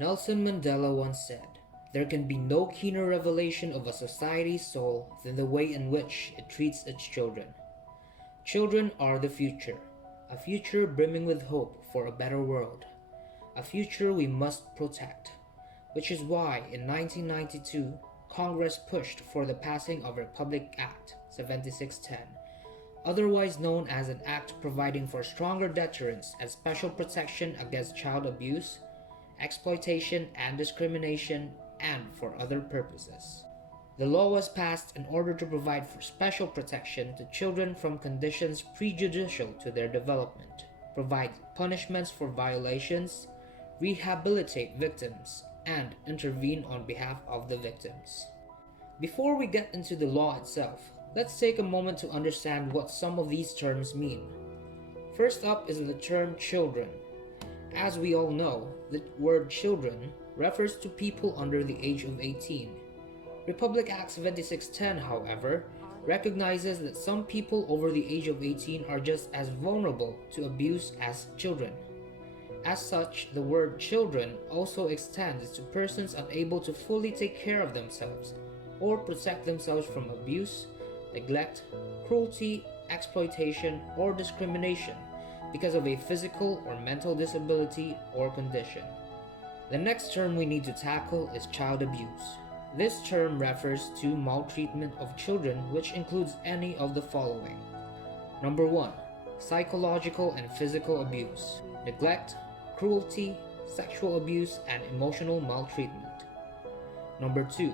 Nelson Mandela once said, "There can be no keener revelation of a society's soul than the way in which it treats its children." Children are the future, a future brimming with hope for a better world, a future we must protect, which is why in 1992, Congress pushed for the passing of Republic Act 7610, otherwise known as an act providing for stronger deterrence and special protection against child abuse, exploitation, and discrimination, and for other purposes. The law was passed in order to provide for special protection to children from conditions prejudicial to their development, provide punishments for violations, rehabilitate victims, and intervene on behalf of the victims. Before we get into the law itself, let's take a moment to understand what some of these terms mean. First up is the term children. As we all know, the word children refers to people under the age of 18. Republic Act 7610, however, recognizes that some people over the age of 18 are just as vulnerable to abuse as children. As such, the word children also extends to persons unable to fully take care of themselves or protect themselves from abuse, neglect, cruelty, exploitation, or discrimination because of a physical or mental disability or condition. The next term we need to tackle is child abuse. This term refers to maltreatment of children, which includes any of the following. Number 1. Psychological and physical abuse, neglect, cruelty, sexual abuse, and emotional maltreatment. Number 2.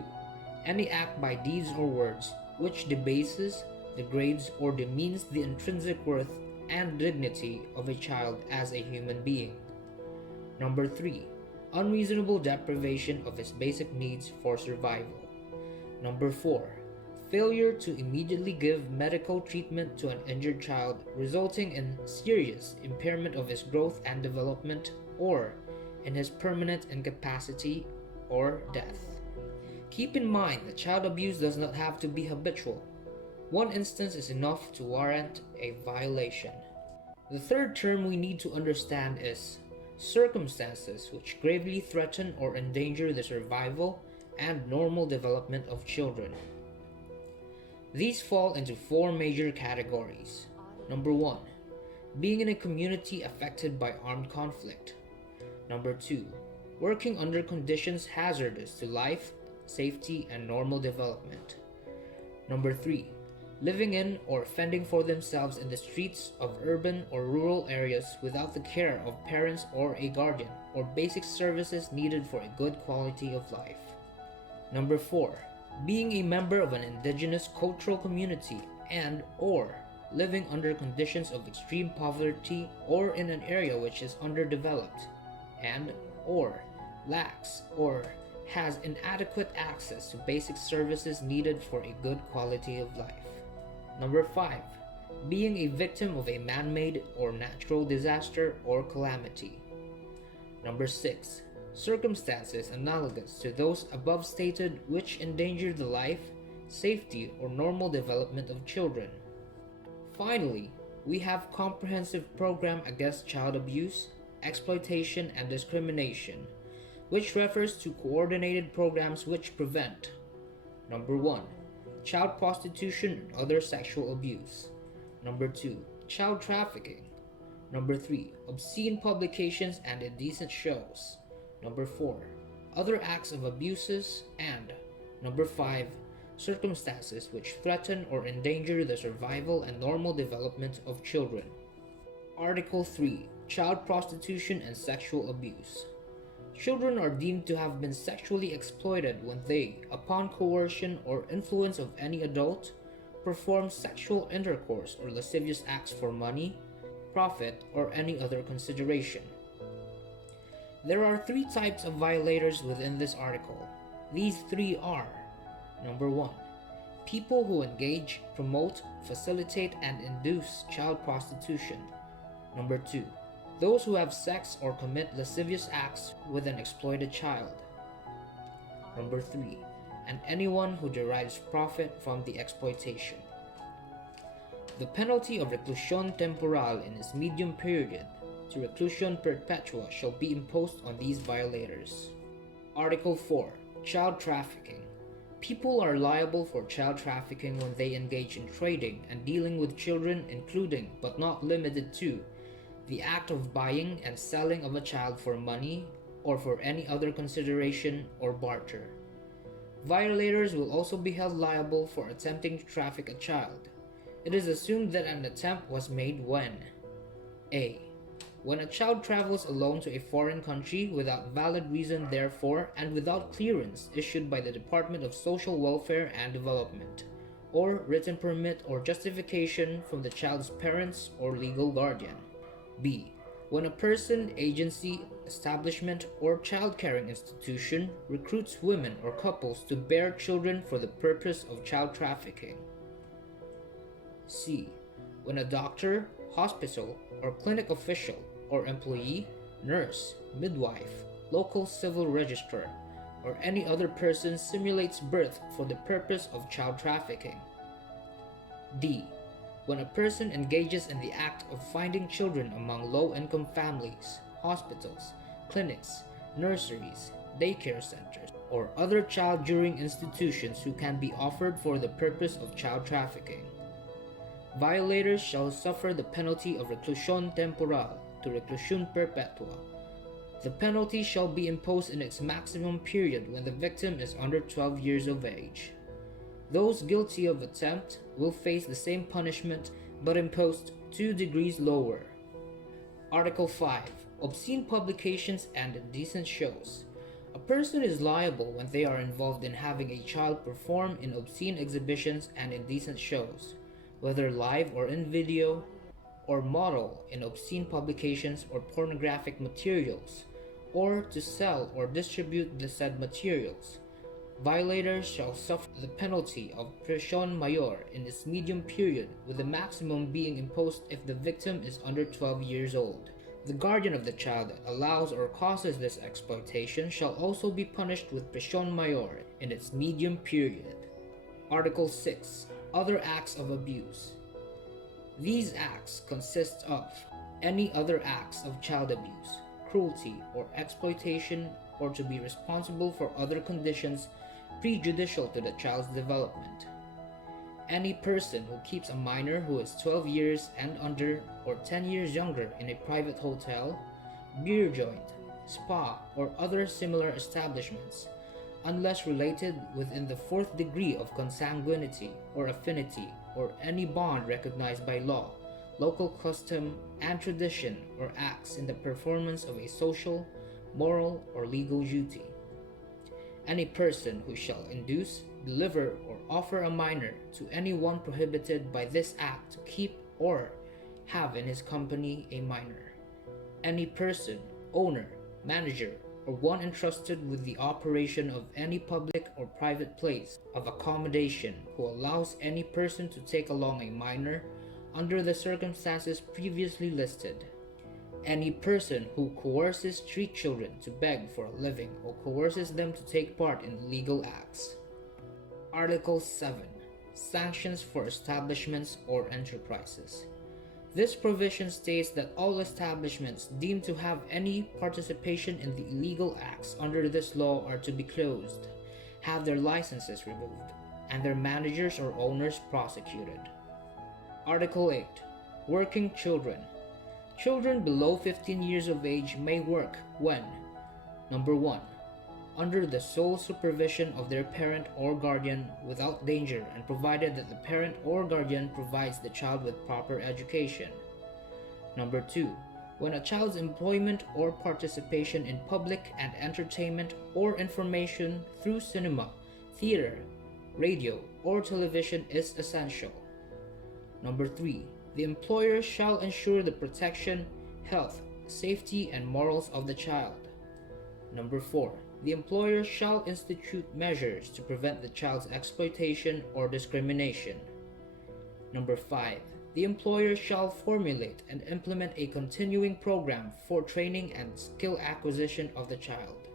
Any act by deeds or words which debases, degrades, or demeans the intrinsic worth and dignity of a child as a human being. Number 3. Unreasonable deprivation of his basic needs for survival. Number 4. Failure to immediately give medical treatment to an injured child, resulting in serious impairment of his growth and development, or in his permanent incapacity or death. Keep in mind that child abuse does not have to be habitual. One instance is enough to warrant a violation. The third term we need to understand is circumstances which gravely threaten or endanger the survival and normal development of children. These fall into 4 major categories. Number 1. Being in a community affected by armed conflict. Number 2. Working under conditions hazardous to life, safety, and normal development. Number 3. Living in or fending for themselves in the streets of urban or rural areas without the care of parents or a guardian, or basic services needed for a good quality of life. Number 4. Being a member of an indigenous cultural community and or living under conditions of extreme poverty or in an area which is underdeveloped and or lacks or has inadequate access to basic services needed for a good quality of life. Number 5. Being a victim of a man-made or natural disaster or calamity. Number 6. Circumstances analogous to those above stated which endanger the life, safety, or normal development of children. Finally, we have comprehensive program against child abuse, exploitation, and discrimination, which refers to coordinated programs which prevent. Number 1. Child prostitution and other sexual abuse. Number 2. Child trafficking. Number 3. Obscene publications and indecent shows. Number 4. Other acts of abuses. And number 5. Circumstances which threaten or endanger the survival and normal development of children. Article 3. Child prostitution and sexual abuse. Children are deemed to have been sexually exploited when they, upon coercion or influence of any adult, perform sexual intercourse or lascivious acts for money, profit, or any other consideration. There are 3 types of violators within this article. These 3 are: Number 1. People who engage, promote, facilitate, and induce child prostitution. Number 2. Those who have sex or commit lascivious acts with an exploited child. Number 3. And anyone who derives profit from the exploitation. The penalty of reclusion temporal in its medium period to reclusion perpetua shall be imposed on these violators. Article 4. Child Trafficking. People are liable for child trafficking when they engage in trading and dealing with children, including, but not limited to, the act of buying and selling of a child for money or for any other consideration or barter. Violators will also be held liable for attempting to traffic a child. It is assumed that an attempt was made when A. When a child travels alone to a foreign country without valid reason therefor and without clearance issued by the Department of Social Welfare and Development, or written permit or justification from the child's parents or legal guardian. B. When a person, agency, establishment, or child-caring institution recruits women or couples to bear children for the purpose of child trafficking. C. When a doctor, hospital, or clinic official, or employee, nurse, midwife, local civil registrar, or any other person simulates birth for the purpose of child trafficking. D. When a person engages in the act of finding children among low-income families, hospitals, clinics, nurseries, daycare centers, or other child-rearing institutions who can be offered for the purpose of child trafficking. Violators shall suffer the penalty of reclusión temporal to reclusión perpetua. The penalty shall be imposed in its maximum period when the victim is under 12 years of age. Those guilty of attempt will face the same punishment but imposed 2 degrees lower. Article 5. Obscene publications and indecent shows. A person is liable when they are involved in having a child perform in obscene exhibitions and indecent shows, whether live or in video, or model in obscene publications or pornographic materials, or to sell or distribute the said materials. Violators shall suffer the penalty of prisión mayor in its medium period, with the maximum being imposed if the victim is under 12 years old. The guardian of the child that allows or causes this exploitation shall also be punished with prisión mayor in its medium period. Article 6. Other acts of abuse. These acts consist of any other acts of child abuse, cruelty, or exploitation, or to be responsible for other conditions prejudicial to the child's development. Any person who keeps a minor who is 12 years and under or 10 years younger in a private hotel, beer joint, spa, or other similar establishments, unless related within the 4th degree of consanguinity or affinity, or any bond recognized by law, local custom, and tradition, or acts in the performance of a social, moral, or legal duty. Any person who shall induce, deliver, or offer a minor to any one prohibited by this act to keep or have in his company a minor. Any person, owner, manager, or one entrusted with the operation of any public or private place of accommodation who allows any person to take along a minor under the circumstances previously listed. Any person who coerces street children to beg for a living or coerces them to take part in legal acts. Article 7. Sanctions for establishments or enterprises. This provision states that all establishments deemed to have any participation in the illegal acts under this law are to be closed, have their licenses removed, and their managers or owners prosecuted. Article 8. Working children. Children below 15 years of age may work when: Number 1. Under the sole supervision of their parent or guardian without danger and provided that the parent or guardian provides the child with proper education. Number 2. When a child's employment or participation in public and entertainment or information through cinema, theater, radio, or television is essential. Number 3. The employer shall ensure the protection, health, safety, and morals of the child. Number 4. The employer shall institute measures to prevent the child's exploitation or discrimination. Number 5. The employer shall formulate and implement a continuing program for training and skill acquisition of the child.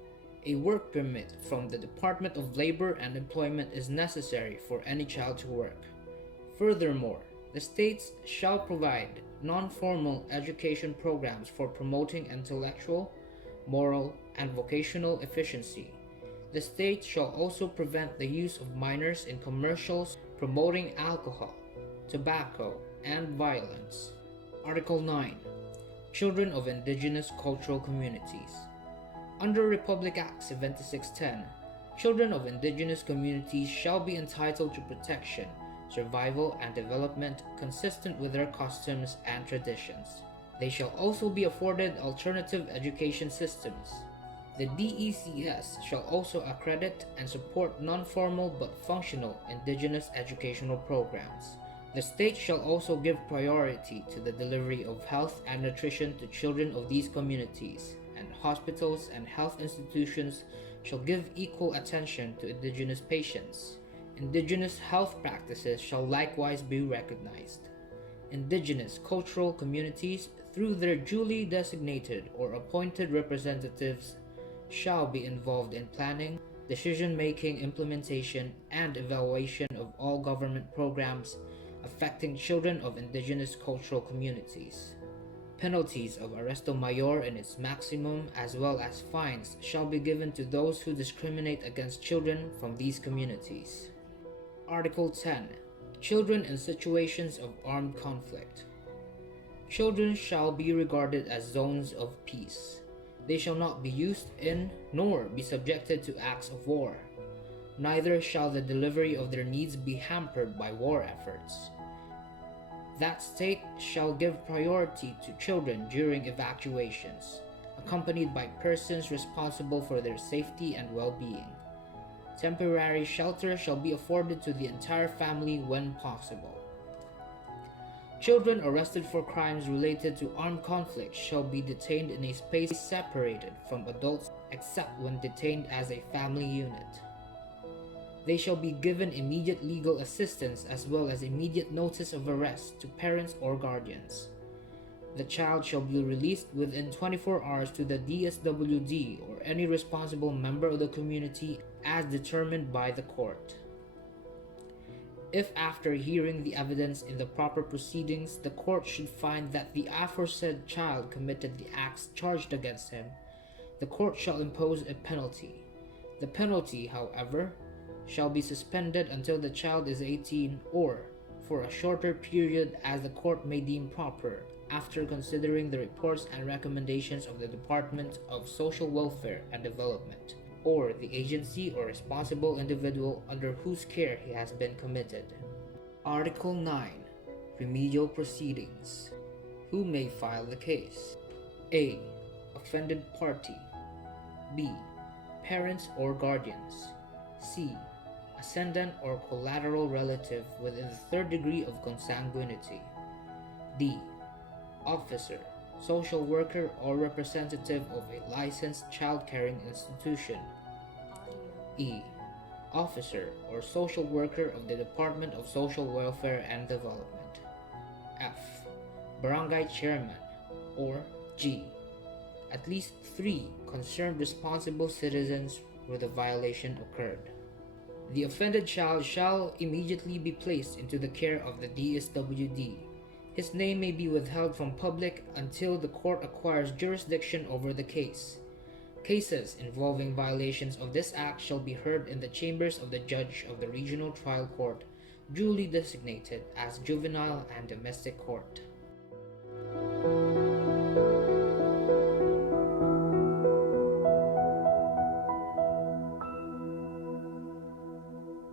A work permit from the Department of Labor and Employment is necessary for any child to work. Furthermore, the states shall provide non-formal education programs for promoting intellectual, moral, and vocational efficiency, The state shall also prevent the use of minors in commercials promoting alcohol, tobacco, and violence. Article 9. Children of Indigenous Cultural Communities. Under Republic Act 7610, children of indigenous communities shall be entitled to protection, survival, and development consistent with their customs and traditions. They shall also be afforded alternative education systems. The DECS shall also accredit and support non-formal but functional indigenous educational programs. The state shall also give priority to the delivery of health and nutrition to children of these communities, and hospitals and health institutions shall give equal attention to indigenous patients. Indigenous health practices shall likewise be recognized. Indigenous cultural communities, through their duly designated or appointed representatives, shall be involved in planning, decision-making, implementation, and evaluation of all government programs affecting children of indigenous cultural communities. Penalties of arresto mayor in its maximum as well as fines shall be given to those who discriminate against children from these communities. Article 10. Children in situations of armed conflict. Children shall be regarded as zones of peace. They shall not be used in nor be subjected to acts of war. Neither shall the delivery of their needs be hampered by war efforts. That state shall give priority to children during evacuations, accompanied by persons responsible for their safety and well-being. Temporary shelter shall be afforded to the entire family when possible. Children arrested for crimes related to armed conflict shall be detained in a space separated from adults except when detained as a family unit. They shall be given immediate legal assistance as well as immediate notice of arrest to parents or guardians. The child shall be released within 24 hours to the DSWD or any responsible member of the community as determined by the court. If after hearing the evidence in the proper proceedings, the court should find that the aforesaid child committed the acts charged against him, the court shall impose a penalty. The penalty, however, shall be suspended until the child is 18 or for a shorter period as the court may deem proper, after considering the reports and recommendations of the Department of Social Welfare and Development, or the agency or responsible individual under whose care he has been committed. Article 9. Remedial Proceedings. Who may file the case? A. Offended party. B. Parents or guardians. C. Ascendant or collateral relative within the third degree of consanguinity. D. Officer, social worker, or representative of a licensed child-caring institution. E. Officer or social worker of the Department of Social Welfare and Development. F. Barangay chairman. Or G. At least 3 concerned responsible citizens where the violation occurred. The offended child shall immediately be placed into the care of the DSWD. His name may be withheld from public until the court acquires jurisdiction over the case. Cases involving violations of this act shall be heard in the chambers of the judge of the regional trial court, duly designated as juvenile and domestic court.